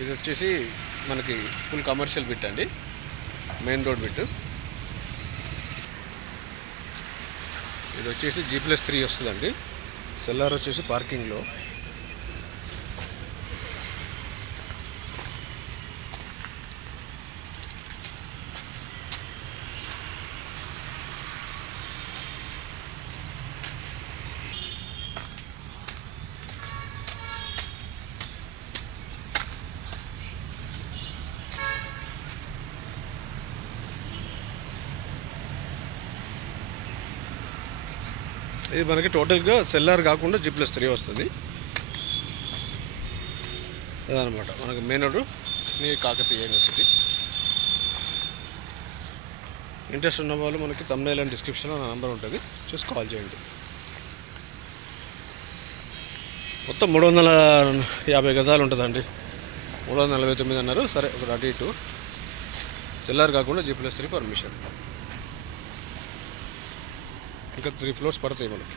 ఇది వచ్చేసి మనకి ఫుల్ కమర్షియల్ బిట్ అండి, మెయిన్ రోడ్ బిట్. ఇది వచ్చేసి G+3 వస్తుందండి. సెల్లార్ వచ్చేసి పార్కింగ్లో. ఇది మనకి టోటల్గా సెల్లార్ కాకుండా G+3 వస్తుంది. అదనమాట మనకి main road Kakatiya university. Interest ఉన్న వాళ్ళు మనకి థంబ్నెయిల్ అండ్ డిస్క్రిప్షన్లో నా నెంబర్ ఉంటుంది, చూసి కాల్ చేయండి. మొత్తం 350 గజాలు ఉంటుందండి. 349 అన్నారు, సరే ఒక అటు ఇటు. సెల్లార్ కాకుండా G+3 పర్మిషన్. ఇంకా 3 ఫ్లోర్స్ పడతాయి మనకి.